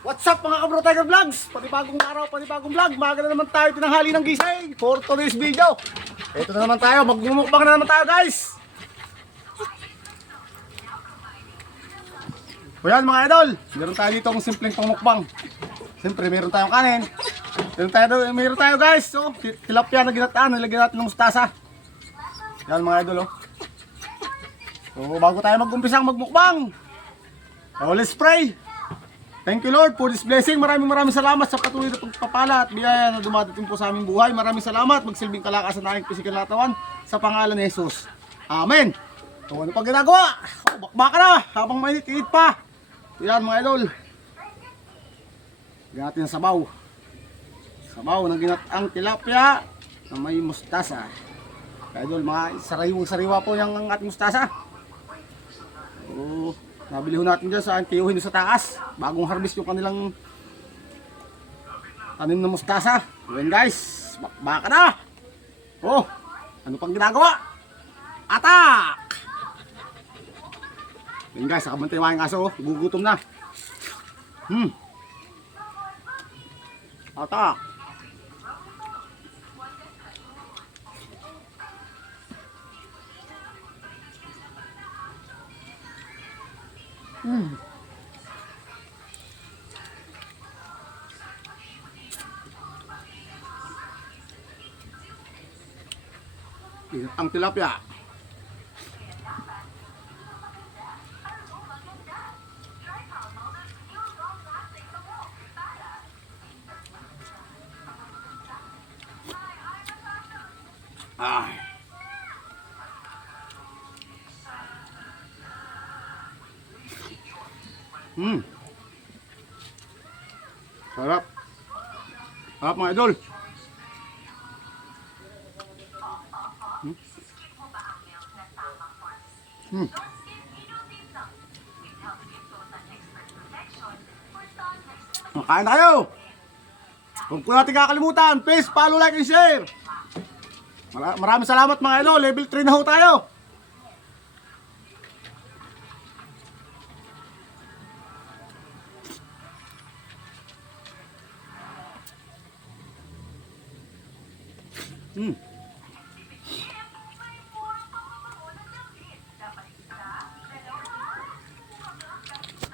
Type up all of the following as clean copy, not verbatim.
What's up mga kabro Tiger Vlogs? Panibagong araw, panibagong vlog. Maaga na naman tayo tinanghali ng gising for today's video. Ito na naman tayo, magmumukbang na naman tayo guys. O yan mga idol, meron tayo dito ang simpleng pangmukbang. Siyempre meron tayong kanin. Meron tayo guys, so, tilapia na ginataan, nilagyan natin ng mustasa. Yan mga idol oh. So bago tayo mag-umpisang magmukbang, let's pray. Thank you Lord for this blessing. Maraming salamat sa patuloy na pagpapala at biyaya na dumadating po sa aming buhay. Maraming salamat. Magsilbing kalakasan na aking pisikal na katawan sa pangalan ni Jesus. Amen. So ano pang ginagawa? Bakbaka na habang mainit-init pa. Yan mga idol. Lagyan natin ang sabaw. Sabaw ng ginataang tilapia na may mustasa. Idol, mga sariwa po yung ating mustasa. Nabili ho natin dyan sa antiyuhin sa taas. Bagong harvest yung kanilang tanim na mustasa. Yun guys, baka na. Ano pang ginagawa? Atak! Yun guys, nakabantay yung aso. Gugutom na. Atak! Ang tilapia. Sarap. Sarap mga idol. Kain tayo. Huwag po natin kakalimutan. Please follow, like, and share. Maraming salamat mga idol. Level 3 na ho tayo.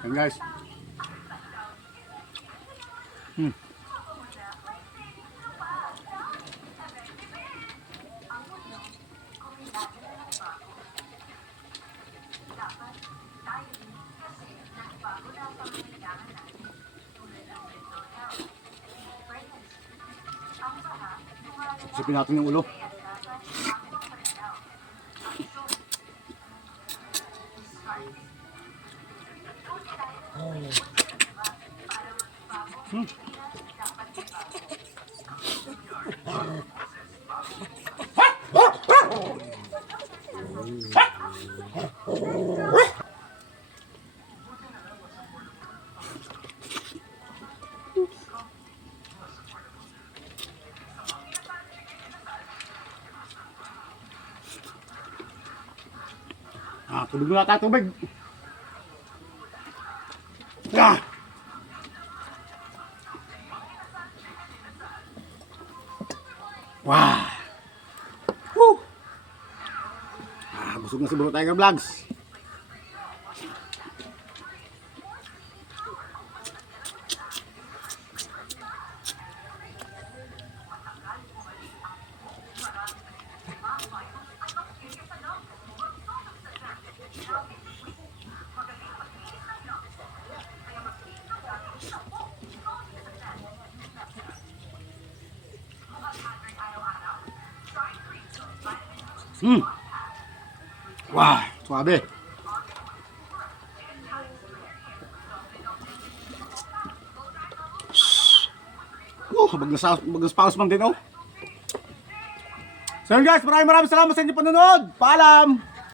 Yan guys. Isipin natin yung ulo. Tulog na tayo tubig. Wow. Busog na si Bro Tiger Vlogs. Wah, suabe. Bagas-paus man din oh. So guys, maraming salamat sa inyong panonood. Paalam.